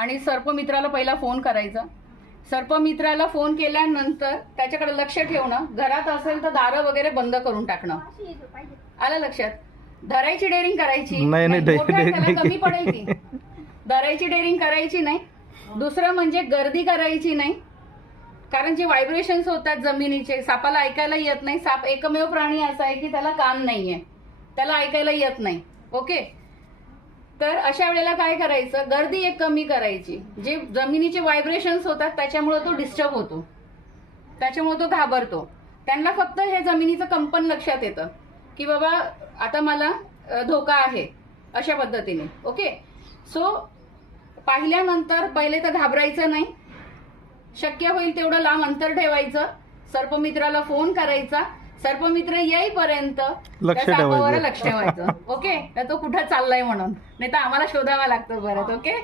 आणि सर्पमित्राला पहिला फोन करायचा. सर्पमित्राला फोन केल्यानंतर त्याच्याकडे लक्ष ठेवणं, घरात असेल तर दारं वगैरे बंद करून टाकणं. आलं लक्षात? धरायची डेअरिंग करायची नाही, त्याला कमी पडेल ती. धरायची डेअरिंग करायची नाही. दुसरं म्हणजे गर्दी करायची नाही, कारण जे व्हायब्रेशन्स होतात जमिनीचे, सापाला ऐकायला येत नाही. साप एकमेव प्राणी असा आहे की त्याला कान नाहीये, त्याला ऐकायला येत नाही. ओके, तर अशा वेळेला काय करायचं, गर्दी एक कमी करायची. जे जमिनीचे व्हायब्रेशन्स होतात त्याच्यामुळे तो डिस्टर्ब होतो, त्याच्यामुळे तो घाबरतो. त्यांना फक्त हे जमिनीचं कंपन लक्षात येतं की बाबा आता मला धोका आहे, अशा पद्धतीने. ओके, सो पाहिल्यानंतर पहिले तर घाबरायचं नाही, शक्य होईल तेवढं लांब अंतर ठेवायचं, सर्पमित्राला फोन करायचा, सर्पमित्र येईपर्यंत लक्ष ठेवायचं. ओके, तर तो कुठं चाललाय म्हणून, नाही तर आम्हाला शोधावा लागतो परत. ओके.